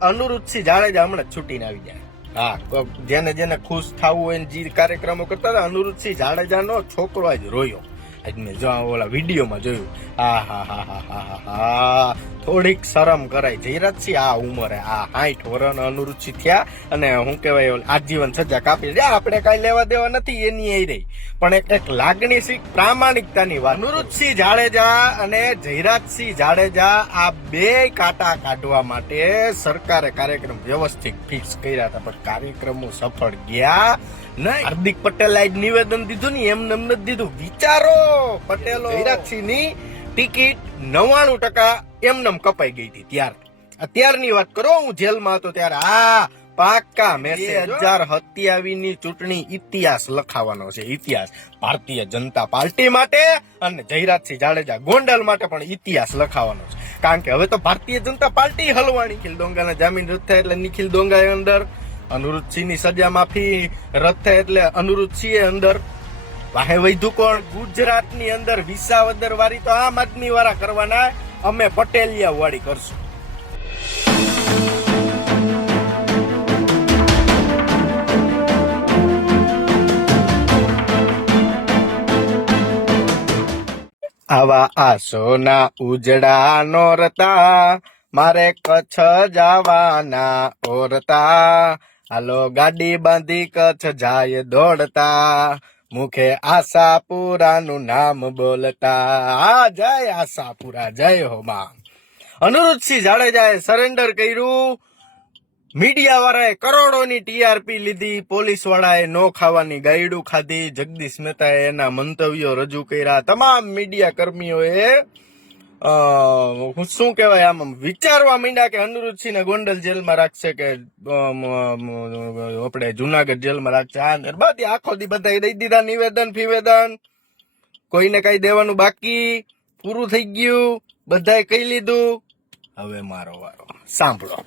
અનુરૂધસિંહ જાડેજા હમણાં છૂટીને આવી જાય. હા જેને જેને ખુશ થવું હોય જે કાર્યક્રમો કરતા હતા અનુરૂધસિંહ જાડેજાનો છોકરો આજ રોયો. આજ મેં જો ઓલા વિડીયોમાં જોયું. હા હા હા હા હા હા. થોડીક શરમ કરાય જયરાજ સિંહ આ ઉંમરે. આ હાઈ વરણ અનુરુચિ થયા અને હું કહેવાય આજીવન સજા કાપી દે આપણે કાંઈ લેવા દેવા નથી એની એ રહી પણ એક એક લાગણીશીલ, પ્રામાણિકતાની વાત. અનુરૂધસિંહ જાડેજા અને જયરાજસિંહ જાડેજા આ બે કાંટા કાઢવા માટે સરકારે કાર્યક્રમ વ્યવસ્થિત ફિક્સ કર્યા હતા. પણ કાર્યક્રમો સફળ ગયા નહીં. હાર્દિક પટેલે નિવેદન દીધું ને એમને એમ નથી દીધું. વિચારો! પટેલો. જયરાજસિંહની ટિકિટ નવ્વાણું ટકા એમનેમ કપાઈ ગઈ હતી ત્યાર. અત્યારની વાત કરો, હું જેલમાં હતો ત્યારે આ પાક્કા મેસેજ હજાર સત્યાવીસ ચૂંટણી ઇતિહાસ લખાવાનો છે, ઇતિહાસ. ભારતીય જનતા પાર્ટી માટે અને જયરાજસિંહ જાડેજા ગોંડલ માટે પણ ઇતિહાસ લખાવાનો છે. કારણ કે હવે તો ભારતીય જનતા પાર્ટી હલવાની નિખિલ ડોંગાના જામીન રદ થાય એટલે નિખિલ ડોંગા અંદર. અનુરૂધસિંહની સજા માફી રદ થાય એટલે અનુરૂધસિંહ અંદર. વાહે વૈધુ કોણ? ગુજરાતની અંદર વિસાવદર વાળી તો આમ આદમી વાળા કરવાના. અમે પટેલિયા વાળી કરશું. આવા આસોના ઉજડા નોરતા મારે કચ્છ જવાના ઓરતા. હાલો ગાડી બાંધી કચ્છ જાય દોડતા. મુખે આશાપુરાનું નામ બોલતા આ જય આશાપુરા, જય હો અનુરુદ્ધસિંહ જાડેજાએ સરેન્ડર કર્યું. મીડિયા વાળાએ કરોડોની ટીઆરપી લીધી. પોલીસ વાળાએ નો ખાવાની ગાયડું ખાધી. જગદીશ મહેતાએ એના મંતવ્યો રજૂ કર્યા. તમામ મીડિયા કર્મીઓએ શું કહેવાય આમ, વિચારવા માંડ્યા કે અનુરુદ્ધસિંહને ગોંડલ જેલમાં રાખશે કે આપણે જુનાગઢ જેલમાં રાખશે? આ બધી આખો દી બધા દઈ દીધા, નિવેદન, ફિવેદન. કોઈને કઈ દેવાનું બાકી. પૂરું થઈ ગયું. બધાએ કહી લીધું. હવે મારો વારો. સાંભળો.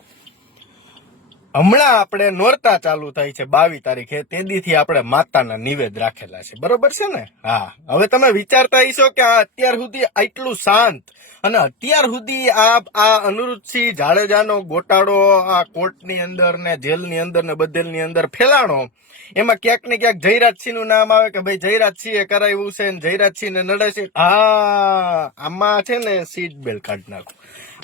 હમણાં આપણે નોરતા ચાલુ થાય છે બાવીસ તારીખે. તે દીથી આપણે માતાના નિવેદ રાખેલા છે. બરોબર છે ને? હા. હવે તમે વિચારતા હશો કે આ અત્યાર સુધી આટલું શાંત અને અત્યાર સુધી આ આ અનુરૂધસિંહ જાડેજાનો ગોટાળો, આ કોર્ટની અંદર ને જેલની અંદર ને બદલની અંદર ફેલાણો, એમાં ક્યાંક ને ક્યાંક જયરાજસિંહનું નામ આવે કે ભાઈ જયરાજસિંહે કરાવ્યું છે ને જયરાજસિંહને નડે છે. હા, આમાં છે ને સીટ બેલ્ટ કાઢી નાખું.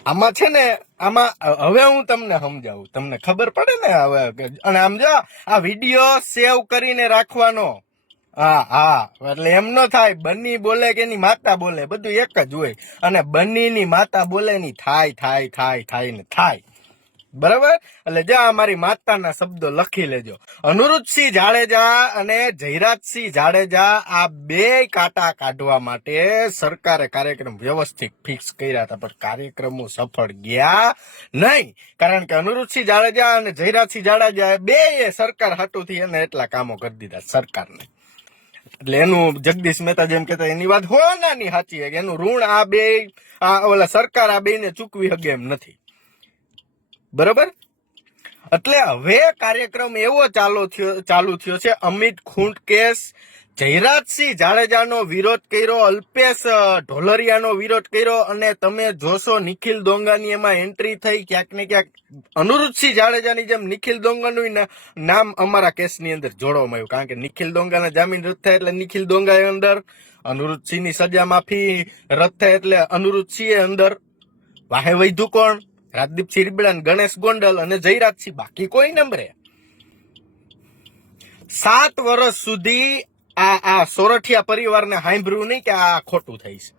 આમાં છે ને, આમાં હવે હું તમને સમજાવું, તમને ખબર પડે ને હવે અને આમ જો, આ વીડિયો સેવ કરીને રાખવાનો. હા હા, એટલે એમ ન થાય, બન્ની બોલે કે એની માતા બોલે, બધું એક જ હોય. અને બન્નીની માતા બોલે ની થાય થાય થાય થાય ને થાય. બરાબર? એટલે જ્યાં અમારી માતાના શબ્દો લખી લેજો. અનુરૂધસિંહ જાડેજા અને જયરાજસિંહ જાડેજા આ બે કાંટા કાઢવા માટે સરકારે કાર્યક્રમ વ્યવસ્થિત ફિક્સ કર્યા હતા, પણ કાર્યક્રમો સફળ ગયા નહીં. કારણ કે અનુરૂધસિંહ જાડેજા અને જયરાજસિંહ જાડેજા બે સરકાર હાટુથી એને એટલા કામો કરી દીધા સરકારને. એટલે એનું જગદીશ મહેતા જેમ કેતા એની વાત હોનાની સાચી એનું ઋણ આ બે આ ઓલા સરકાર આ બેને ચૂકવી શકે એમ નથી. બરોબર? એટલે હવે કાર્યક્રમ એવો ચાલુ થયો ચાલુ થયો છે. અમિત ખૂંટ કેસ જયરાજસિંહ જાડેજાનો વિરોધ કર્યો, અલ્પેશ ઢોલરિયાનો વિરોધ કર્યો અને તમે જોશો નિખિલ દોંગાની એમાં એન્ટ્રી થઈ ક્યાંક ને ક્યાંક અનુરૂધસિંહ જાડેજાની જેમ નિખિલ દોંગાનું નામ અમારા કેસની અંદર જોડવામાં આવ્યું. કારણ કે નિખિલ દોંગાના જામીન રદ થાય એટલે નિખિલ દોંગા અંદર, અનુરૂધસિંહની સજા માફી રદ થાય એટલે અનુરૂધસિંહ અંદર. વાહે વૈધુ કોણ? રાજદીપસિંહ રીબડા ગણેશ ગોંડલ અને જયરાજસિંહ, બાકી કોઈ નંબરે. સાત વર્ષ સુધી આ આ સોરઠિયા પરિવારને સાંભળ્યું નહીં કે આ ખોટું થઈ છે.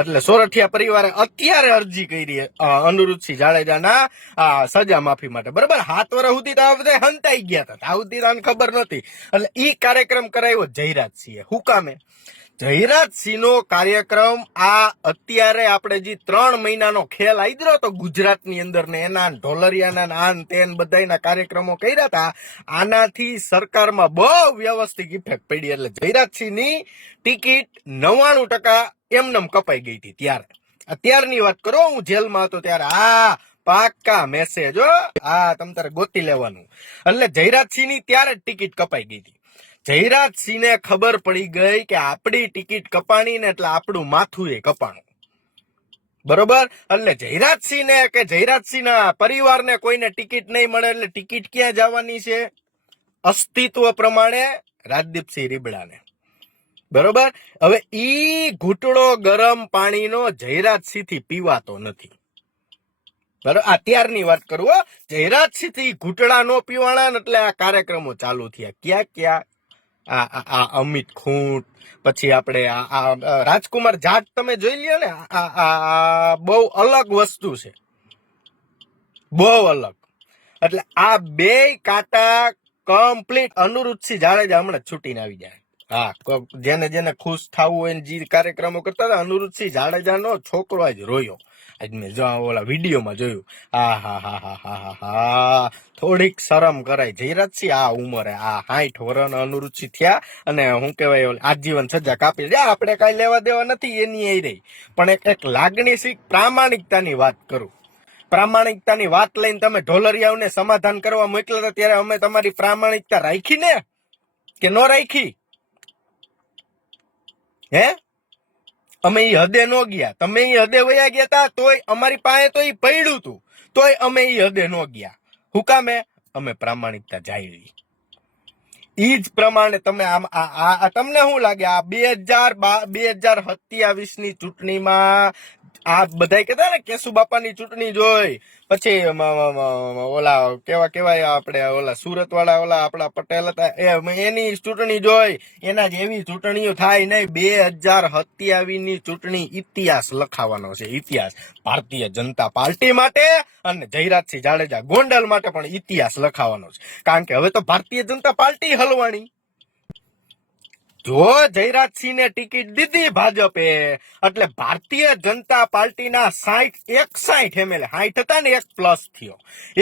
એટલે સોરઠિયા પરિવારે અત્યારે અરજી કરી અનુરૂધસિંહ જાડેજાના સજા માફી માટે. બરાબર? હાથ વર્ષ સુધી તો આ બધા હંતાઈ ગયા હતા. આ સુધી ખબર નહોતી. એટલે ઈ કાર્યક્રમ કરાવ્યો જયરાજસિંહે. હું કામે? જયરાજસિંહનો કાર્યક્રમ આ અત્યારે આપણે જે ત્રણ મહિનાનો ખેલ આવી ગયો તો ગુજરાતની અંદર ને એના ઢોલરિયાના આન તેન બધાના કાર્યક્રમો કર્યા હતા આનાથી સરકારમાં બહુ વ્યવસ્થિત ઇફેક્ટ પડી એટલે જયરાજસિંહની ટિકિટ નવ્વાણું ટકા એમનેમ કપાઈ ગઈ હતી ત્યારે. અત્યારની વાત કરો, હું જેલમાં હતો ત્યારે આ પાક્કા મેસેજ હો, આ તમ તારે ગોતી લેવાનું. એટલે જયરાજસિંહની ત્યારે જ ટિકિટ કપાઈ ગઈ હતી. જયરાજસિંહને ખબર પડી ગઈ કે આપણી ટિકિટ કપાણી ને એટલે આપણું માથું એ કપાણું. બરોબર? એટલે જયરાજસિંહ ને કે જયરાજસિંહ ના પરિવારને કોઈને ટિકિટ નહીં મળે એટલે ટિકિટ ક્યાં જવાની છે? અસ્તિત્વ પ્રમાણે રાજદીપસિંહ રીબડાને. બરોબર? હવે ઈ ઘૂંટડો ગરમ પાણીનો જયરાજસિંહથી પીવાતો નથી. બરોબર અત્યારની વાત કરું હો. જયરાજસિંહથી ઘૂંટડા નો પીવાના એટલે આ કાર્યક્રમો ચાલુ થયા. ક્યાં ક્યાં? આ અમિત ખૂંટ, પછી આપણે આ રાજકુમાર જાટ તમે જોઈ લ્યો ને બહુ અલગ વસ્તુ છે. બહુ અલગ. એટલે આ બે કાંટા કમ્પ્લીટ અનુરુચિ જાડેજા હમણાં છૂટીને આવી જાય. હા જેને જેને ખુશ થવું હોય જે કાર્યક્રમો કરતા હતા અનુરુચિ જાડેજાનો છોકરો જ રોયો. આજ મેં જો ઓલા વિડીયોમાં જોયું. હા હા હા હા હા હા હા. થોડીક શરમ કરાય જયરાજસિંહ આ ઉંમરે આ હાઠ વર્ષ અનુરુચિ થયા અને હું કહેવાય આજીવન સજા કાપી. લે આપણે કાંઈ લેવા દેવા નથી, એની એ રહી. પણ એક એક લાગણીશીલ પ્રામાણિકતાની વાત કરું. પ્રામાણિકતાની વાત લઈને તમે ઢોલરિયાઓને સમાધાન કરવા મોકલ્યા હતા, ત્યારે અમે તમારી પ્રામાણિકતા રાખી ને? કે ન રાખી? હે? અમે એ હદે નો ગયા. તમે એ હદે વયા ગયા તા, તોય અમારી પાસે તો એ પડ્યું તું. તોય અમે એ હદે નો ગયા. હું કામે? અમે પ્રામાણિકતા જાળવી એ જ પ્રમાણે તમે આમ, આ તમને શું લાગે? આ બે હજાર બે હજાર સત્યાવીસની ચૂંટણીમાં આ બધા કહેતા ને કેશુ બાપાની ચૂંટણી જોઈ. પછી ઓલા કેવા કેવાય આપણે ઓલા સુરત વાળા ઓલા આપણા પટેલ હતા એની ચૂંટણી જોઈ. એના જેવી ચૂંટણીઓ થાય નહીં. બે હજાર સત્યાવીસની ચૂંટણી ઇતિહાસ લખાવાનો છે. ઇતિહાસ. ભારતીય જનતા પાર્ટી માટે અને જયરાજસિંહ જાડેજા ગોંડલ માટે પણ ઇતિહાસ લખાવાનો છે. કારણ કે હવે તો ભારતીય જનતા પાર્ટી હલવાની જો જયરાજસિંહને ટિકિટ દીધી ભાજપે, એટલે ભારતીય જનતા પાર્ટીના સાઈઠ એકસાઠ એમએલએ સાઈઠ હતા ને એક પ્લસ થયો.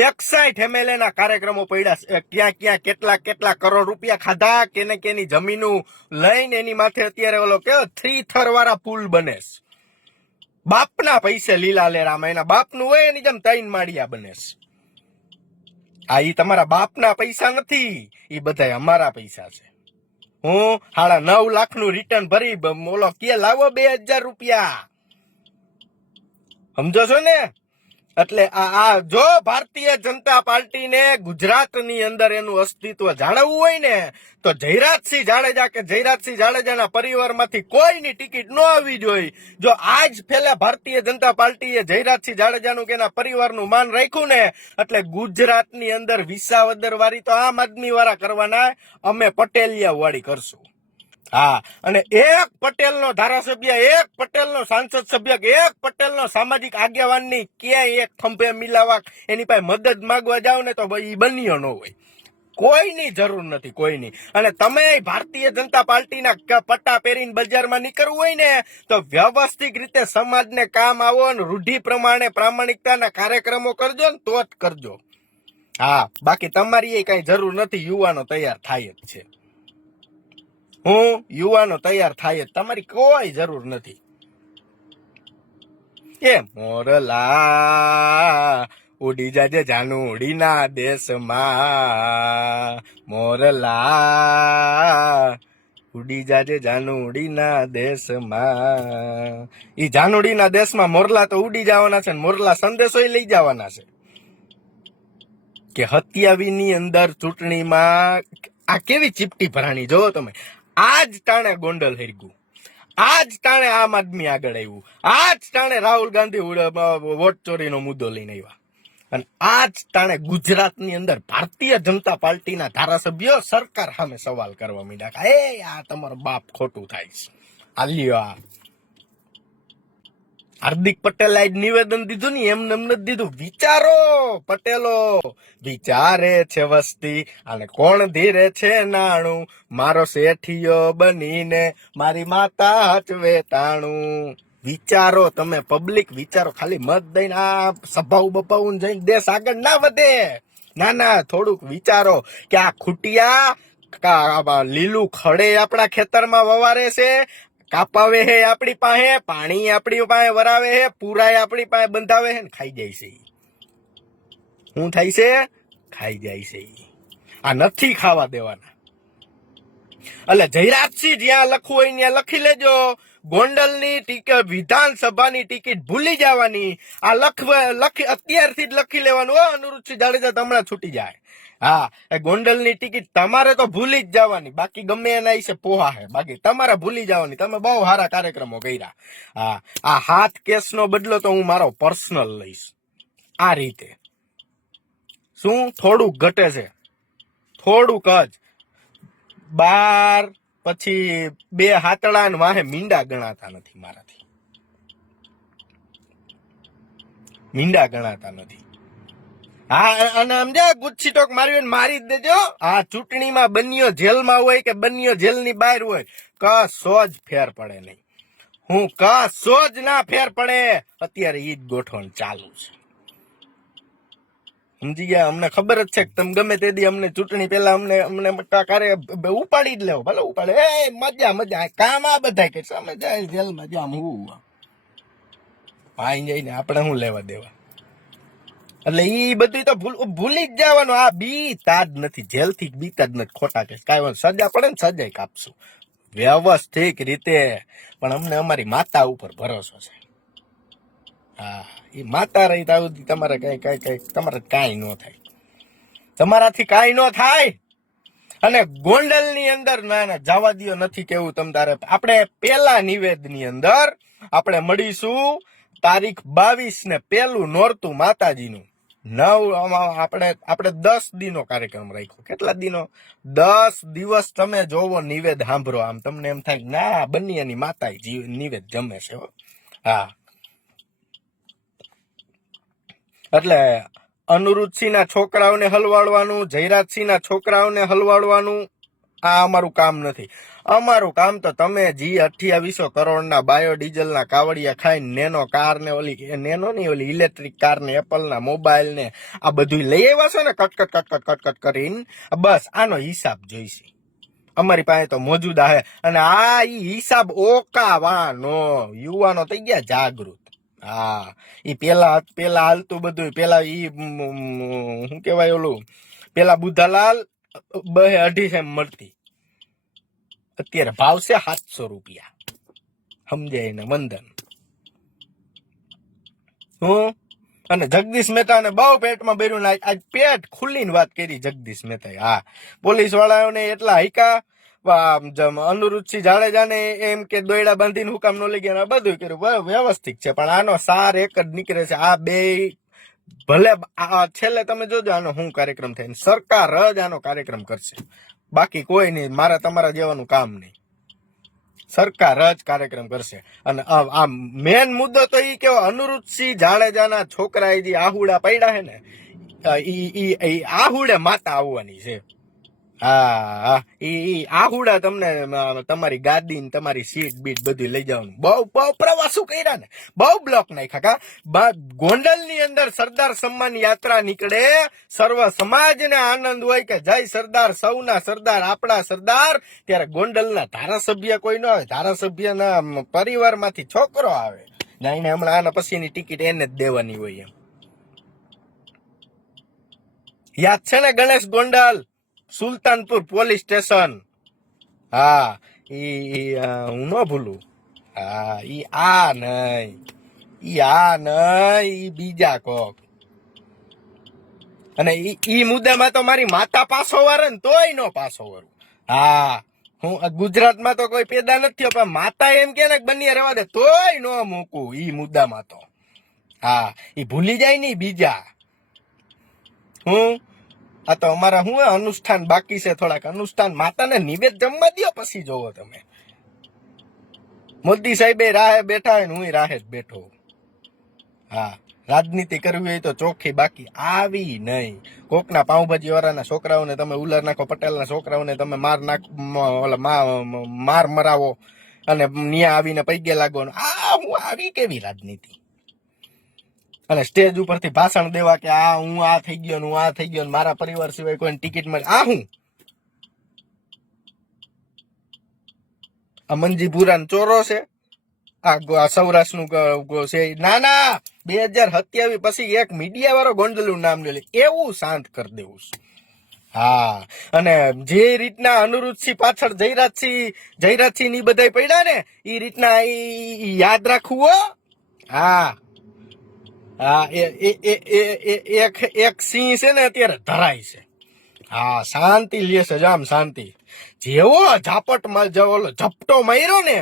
એકસાઠ એમએલએ ના કાર્યક્રમો પડ્યા ક્યાં ક્યાં, કેટલા કેટલા કરોડ રૂપિયા ખાધા, કેને કેની જમીનું લઈને એની માથે અત્યારે ઓલો કેવો થ્રી થર વાળા પુલ બને બાપના પૈસે લીલા લેરામાં, એના બાપનું હોય, એની જેમ તૈન માળિયા બને. આ ઈ તમારા બાપના પૈસા નથી એ બધા અમારા પૈસા છે. હું સાડા નવ લાખનું રિટર્ન ભરી ઓલો કે લાવો બે હજાર રૂપિયા. સમજો છો ને? એટલે આ આ જો ભારતીય જનતા પાર્ટીને ગુજરાતની અંદર એનું અસ્તિત્વ જાળવવું હોય ને, તો જયરાજસિંહ જાડેજા કે જયરાજસિંહ જાડેજાના પરિવારમાંથી કોઈની ટિકિટ ન આવવી જોઈએ. જો આજ પહેલા ભારતીય જનતા પાર્ટીએ જયરાજસિંહ જાડેજાનું કે એના પરિવારનું માન રાખ્યું ને, એટલે ગુજરાતની અંદર વિસાવદર વાળી તો આમ આદમી વાળા કરવાના, અમે પટેલિયા વાળી કરશું. હા, અને એક પટેલનો ધારાસભ્ય, એક પટેલનો સાંસદ સભ્ય, એક પટેલનો સામાજિક આગેવાનની ક્યાંય એક ખંભે મિલાવા એની પાસે મદદ માગવા જાવ ને તો ભાઈ બન્યો ન હોય. કોઈની જરૂર નથી, કોઈની. અને તમે ભારતીય જનતા પાર્ટીના પટ્ટા પહેરીને બજારમાં નીકળવું હોય ને, તો વ્યવસ્થિત રીતે સમાજને કામ આવો અને રૂઢિ પ્રમાણે પ્રામાણિકતાના કાર્યક્રમો કરજો ને તો જ કરજો. હા, બાકી તમારી એ કઈ જરૂર નથી, યુવાનો તૈયાર થાય જ છે. હું યુવાનો તૈયાર થાય તમારી કોઈ જરૂર નથી. એ મોરલા, ઉડી જાજે જાનુડીના દેશમાં. મોરલા, ઉડી જાજે જાનુડીના દેશમાં. ઈ જાનુડીના દેશમાં મોરલા તો ઉડી જવાના છે મોરલા સંદેશો લઈ જવાના છે. કે હત્યાવીની અંદર ચૂંટણીમાં આ કેવી ચીપટી ભરાણી? જોવો તમે. આજ ટાણે ગોંડલ હેરગું આજ ટાણે આમ આદમી આગળ આવ્યું. આજ ટાણે રાહુલ ગાંધી વોટ ચોરીનો મુદ્દો લઈને આવ્યા. અને આજ ટાણે ગુજરાતની અંદર ભારતીય જનતા પાર્ટીના ધારાસભ્યો સરકાર સામે સવાલ કરવા માંડ્યા એ આ તમારો બાપ ખોટું થાય છે. આ લ્યો આ. હાર્દિક પટેલ આજ નિવેદન દીધું ને એમને એમ નથી દીધું. વિચારો પટેલો, વિચારે છે વસ્તી. અને કોણ ધીરે છે નાણું? મારો શેઠિયો બનીને મારી માતા હચવે તાણું વિચારો તમે, પબ્લિક વિચારો. ખાલી મત દઈને આ સભાઓ બપાવું જઈને દેશ આગળ ના વધે. ના ના, થોડુંક વિચારો કે આ ખૂટિયા લીલું ખડે આપણા ખેતરમાં વવારે છે. કાપાવે હે આપણી પાસે, પાણી આપણી પાસે વરાવે હે, પૂરાય આપણી પાસે બંધાવે હે ને ખાઈ જાય છે. શું થાય છે? ખાઈ જાય છે. આ નથી ખાવા દેવાના. એટલે જયરાજસિંહ, જ્યાં લખવું હોય ત્યાં લખી લેજો. ગોંડલની ટિકિટ વિધાનસભાની ટિકિટ ભૂલી જવાની. આ લખ લખી, અત્યારથી જ લખી લેવાનું. હો અનુરુચિ જાડેજા હમણાં છૂટી જાય. હા, એ ગોંડલની ટિકિટ તમારે તો ભૂલી જ જવાની. બાકી ગમે એના વિશે પોહા હે. બાકી તમારે ભૂલી જવાની. તમે બહુ સારા કાર્યક્રમો કર્યા. હા, આ હાથ કેસનો બદલો તો હું મારો પર્સનલ લઈશ. આ રીતે. શું? થોડુંક ઘટે છે. થોડુંક જ. બાર પછી બે હાતળા ને વાહે મીંડા ગણાતા નથી મારાથી. મીંડા ગણાતા નથી. હા, અને સમજ્યા ગુચ્છી ટોક મારી મારી જ દેજો. આ ચૂંટણીમાં બન્યો જેલમાં હોય કે બન્યો જેલની બહાર હોય, કશો જ ફેર પડે નહીં. હું કશો જ ના ફેર પડે. અત્યારે ઈ જ ગોઠવણ ચાલુ છે. સમજી ગયા? અમને ખબર જ છે કે તમે ગમે તે દી અમને ચૂંટણી પહેલા અમને અમને કારે ઉપાડી જ લેવો. ભલે ઉપાડે. એ, મજા મજા. કામ આ બધા કે સમજાય જેલમાં જામ હું. ભાઈ જઈને આપણે શું લેવા દેવા? એટલે એ બધું તો ભૂલ જ જવાનું. આ બીતા જ નથી, જેલથી બીતા જ નથી, ખોટા કે કાંઈ સજા પડે ને સજાય કાપશું. વ્યવસ્થિત રીતે. પણ અમને અમારી માતા ઉપર ભરોસો છે. હા એ માતા રહી ત્યાં સુધી તમારે કઈ કઈ કઈ, તમારે કાંઈ ન થાય. તમારાથી કાંઈ ન થાય. અને ગોંડલની અંદર ના ના જવા દો નથી કેવું તમ તારે. આપણે પેલા નિવેદની અંદર આપણે મળીશું. તારીખ બાવીસ ને પેલું નોરતું માતાજીનું. નવ આપણે આપણે દસ દિનો કાર્યક્રમ રાખ્યો. કેટલા દિનો? દસ દિવસ તમે જોવો, નિવેદ સાંભળો. આમ તમને એમ થાય, ના, બનિયાની માતા નિવેદ જમે છે. હા. એટલે અનુરુદ્ધસિંહના છોકરાઓને હલવાડવાનું, જયરાજસિંહના છોકરાઓને હલવાડવાનું, આ અમારું કામ નથી. અમારું કામ તો તમે જી અઠ્યાવીસો કરોડના બાયોડીઝલના કાવડિયા ખાઈને નેનો કાર ને ઓલી નેનો ની ઓલી ઇલેક્ટ્રિક કાર ને એપલના મોબાઈલ ને આ બધું લઈ આવ્યા છો ને કટકટ કટકટ કટ કટ કટ કટ કરીને? બસ, આનો હિસાબ જોઈશે. અમારી પાસે તો મોજુદા હે. અને આ હિસાબ ઓકાવાનો. યુવાનો થઈ ગયા જાગૃત. હા, ઈ પેલા પેલા હાલતું બધું પેલા ઈ શું કેવાય ઓલું, પેલા બુધાલાલ બે અઢી એમ મળતી. અત્યારે ભાવ છે સાતસો રૂપિયા. સમજાય ને, વંદન. હું? અને જગદીશ મહેતાને બહુ પેટમાં બેર્યું ને આજ પેટ ખુલ્લીને વાત કરી જગદીશ મહેતાએ. હા પોલીસ વાળાઓને એટલા જમ- અનુરુચિ જાડેજાને એમ કે દોયડા બાંધીને હુકામ નો લઈ ગયા બધું કર્યું. વ્યવસ્થિત છે, પણ આનો સાર એક જ નીકળે છે. આ બે ભલે છેલ્લે તમે જોજો આનો શું કાર્યક્રમ થાય સરકાર જ આનો કાર્યક્રમ કરશે. બાકી કોઈ નહીં, મારા તમારા જેવાનું કામ નહીં. સરકાર જ કાર્યક્રમ કરશે. અને આ મેન મુદ્દો તો એ કે અનુરુચિ જાડેજાના છોકરા જે આહુડા પડ્યા હે ને ઈ આહુડે માતા આવવાની છે. હા હા. ઈ ઈ આહુડા તમને તમારી ગાદી ને તમારી સીટ બીટ બધું લઈ જવાનું. બહુ બહુ પ્રવાસો કર્યા ને. બહુ બ્લોક નાખ્યા કા. ગોંડલની અંદર સરદાર સન્માન યાત્રા નીકળે. સર્વ સમાજ ને આનંદ હોય કે જય સરદાર, સૌના સરદાર, આપણા સરદાર. ત્યારે ગોંડલના ધારાસભ્ય કોઈ ન આવે ધારાસભ્યના પરિવાર પરિવારમાંથી છોકરો આવે. એને હમણાં આના પછીની ટિકિટ એને જ દેવાની હોય એમ. યાદ છે ને Ganesh Gondal? Sultanpur police station. હા, ઈ હું ન ભૂલું. હા, ઈ આ નહીં. ઈ આ નહીં, ઈ બીજા કોક. અને ઈ મુદ્દામાં તો મારી માતા પાસો વારે ને તોય નો પાસો વારું. હા, હું ગુજરાતમાં તો કોઈ પેદા નથી પણ માતા એમ કે ને બની રહેવા દે, તોય નો મૂકું ઈ મુદ્દામાં તો. હા, ઈ ભૂલી જાય નહીં બીજા. હું આ તો અમારા શું અનુષ્ઠાન બાકી છે થોડાક. અનુષ્ઠાન માતાને નિવેદ જમવા દ્યો પછી જોવો તમે. મોદી સાહેબે રાહે બેઠા હોય ને હું રાહે જ બેઠો હા, રાજનીતિ કરવી હોય તો ચોખ્ખી બાકી આવી નહીં. કોકના પાઉંભાજી વાળાના છોકરાઓને તમે ઉલર નાખો, પટેલના છોકરાઓને તમે માર નાખ ઓલા માર મરાવો અને ન્યા આવીને પૈગે લાગો આ હું આવી કેવી રાજનીતિ? અને સ્ટેજ ઉપરથી ભાષણ દેવા કે આ હું, આ થઈ ગયો હું, આ થઈ ગયો મારા પરિવાર સિવાય કોઈ ટિકિટ મળે. આ હું? આ મંજીપુરા ચોરો છે. આ સૌરાષ્ટ્રનું છે ના ના, બે હજાર સત્યાવીસ પછી એક મીડિયા વાળો ગોંડલું નામ લે એવું શાંત કરી દેવું. હા. અને જે રીતના અનુરુદ્ધસિંહ પાછળ જયરાજસિંહ જયરાજસિંહની બધા પડ્યા ને એ રીતના યાદ રાખવું હો. હા એક એક સિંહ છે ને અત્યારે ધરાય છે. હા, શાંતિ લે છે જામ શાંતિ. જેવો ઝાપટમાં જવો ઝપટો માર્યો ને,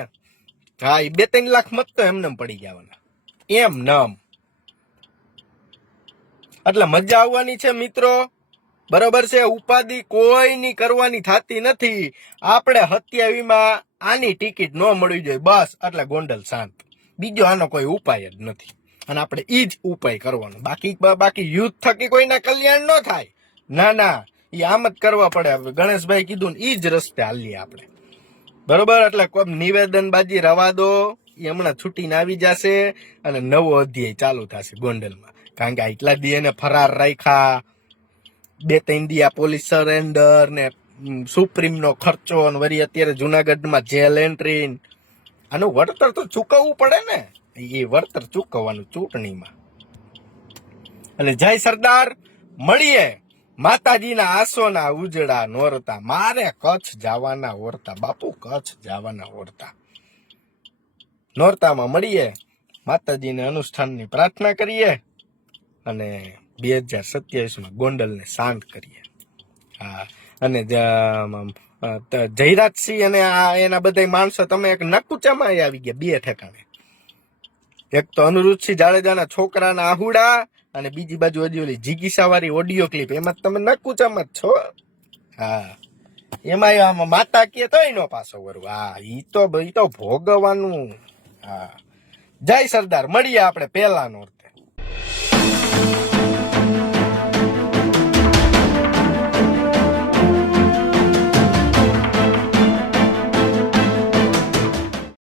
હા એ બે ત્રણ લાખ મત તો એમને પડી જવાના એમ નમ. એટલે મજા આવવાની છે મિત્રો. બરોબર છે, ઉપાધિ કોઈની કરવાની થતી નથી. આપણે હત્યાવીમાં આની ટિકિટ ન મળવી જોઈએ બસ. એટલે ગોંડલ શાંત. બીજો આનો કોઈ ઉપાય જ નથી. અને આપણે એ જ ઉપાય કરવાનો. બાકી બાકી યુદ્ધ થકી કોઈના કલ્યાણ ન થાય. ના ના એ આમ જ કરવા પડે. ગણેશભાઈ કીધું ઈ જ રસ્તે હાલીએ આપણે. બરોબર? એટલે કોઈ નિવેદન બાજી રવા દો. એ હમણાં છૂટીને આવી જશે અને નવો અધ્યાય ચાલુ થશે ગોંડલમાં. કારણ કે એટલા દી એને ફરાર રાખ્યા. બે ત્રણ દી આ પોલીસ સરેન્ડર ને સુપ્રીમ નો ખર્ચો અને વરી અત્યારે જુનાગઢમાં જેલ એન્ટ્રી આનું વળતર તો ચૂકવવું પડે ને. એ વળતર ચૂકવવાનું ચૂંટણીમાં. એટલે જય સરદાર, મળીએ. માતાજીના આસોના ઉજળા નોરતા, મારે કચ્છ જવાના ઓરતા, બાપુ કચ્છ જવાના ઓરતા. નોરતામાં મળીએ, માતાજીને અનુષ્ઠાનની પ્રાર્થના કરીએ અને બે હજાર સત્યાવીસમાં ગોંડલને શાંત કરીએ. હા, અને જયરાજસિંહ અને આ, એના બધા માણસો તમે એક નકુચામાં આવી ગયા, બે ઠેકાણે. એક તો અનુરુદ્ધસિંહ જાડેજાના છોકરાના આહુડા અને બીજી બાજુ હજી ઓલી જીગીસા વાળી ઓડિયો ક્લિપ. એમાં તમે નકુચામાં જ છો. હા. એમાં આમાં માતા કે તો નો પાછો વરુ હા, ઈ તો ઈ તો ભોગવવાનું. હા. જય સરદાર, મળીએ આપણે પહેલાનો નોરતે